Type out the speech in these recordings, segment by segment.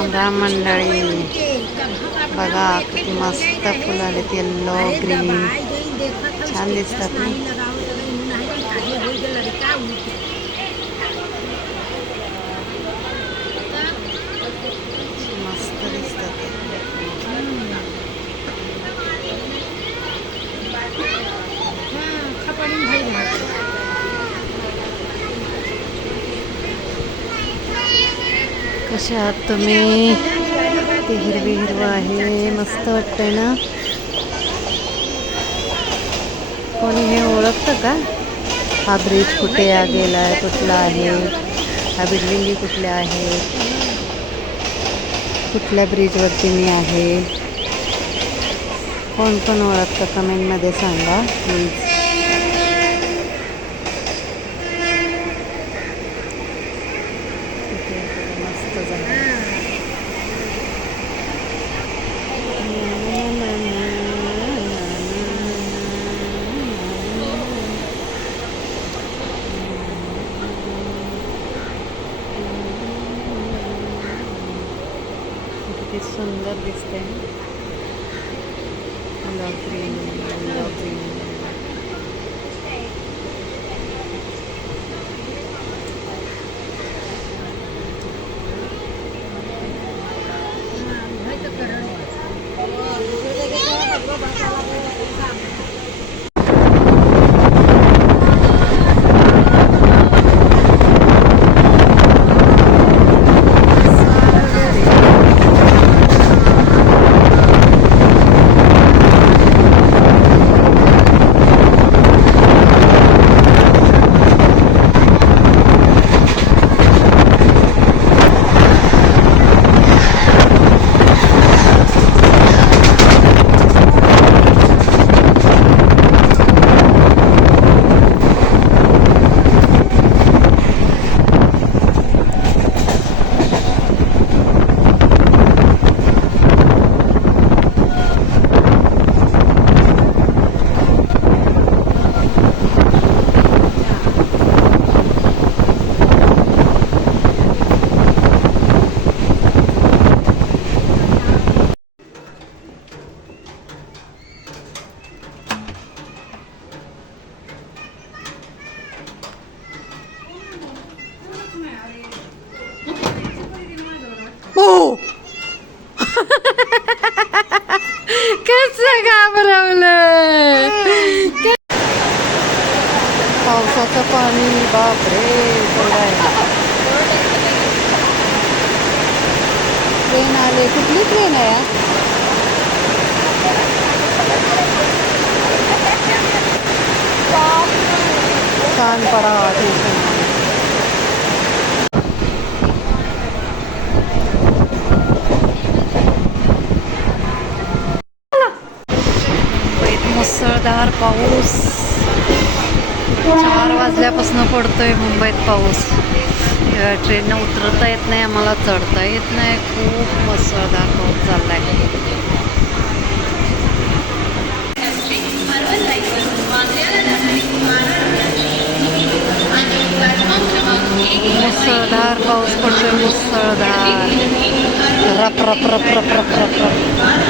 राम राम मंडळी. बघा किती मस्त फुलं आलेत येल्लो ग्रीन छान दिसतात ना मस्त दिसतात कसे आहात तुम्ही ते हिरवी हिरवं आहे मस्त वाटतंय ना? कोणी हे ओळखतं का? हा ब्रिज कुठे या गेला आहे कुठला आहे? हा बिल्डिंगी कुठल्या आहेत कुठल्या ब्रिजवरती मी आहे? कोण कोण ओळखतं? कमेंटमध्ये सांगा प्लीज इथे मस्त झालं किती सुंदर दिसते ग्रीन ग्रीन हो कसं घाबरवलं? पावसाचं पाणी बापरे केवढं आहे. ट्रेन आले. कुठली ट्रेन आहे हा? कानपडा स्टेशन मुंबईत मुसळधार पाऊस. चार वाजल्यापासून पडतोय मुंबईत पाऊस. ट्रेननं उतरता येत नाही आम्हाला चढता येत नाही. खूप मुसळधार पाऊस चाललाय मुसळधार पाऊस पडतोय मुसळधार. रप रप रप रप रप रप रप.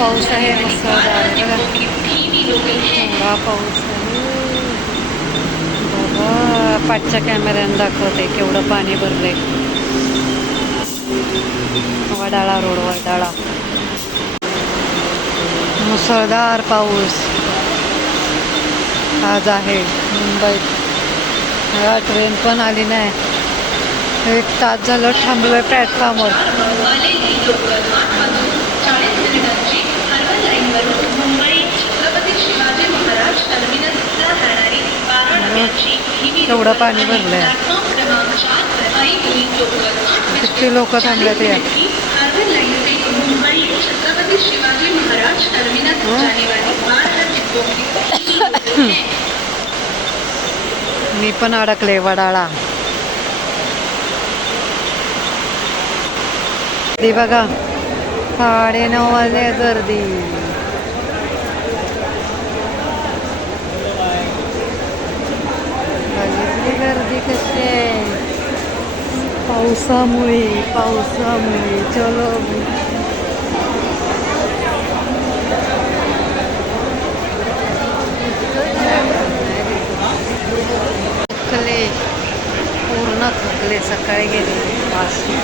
पाऊस आहे मुसळधार बघा एवढा पाऊस आहे. बाबा पाठच्या कॅमेऱ्याने दाखवते केवढं पाणी भरले वडाळा रोड वडाळा. मुसळधार पाऊस. आज आहे मुंबईत. मला ट्रेन पण आली नाही. एक तास झालं थांबलोय प्लॅटफॉर्मवर केवढं पाणी भरलंय. किती लोक थांबले ते मी पण अडकले वडाळा. बघा साडे नऊ वाजले गर्दी बघितली गर्दी कशी आहे पावसामुळे पावसामुळे चलो. थकले पूर्ण थकले सकाळी गेले. वाशी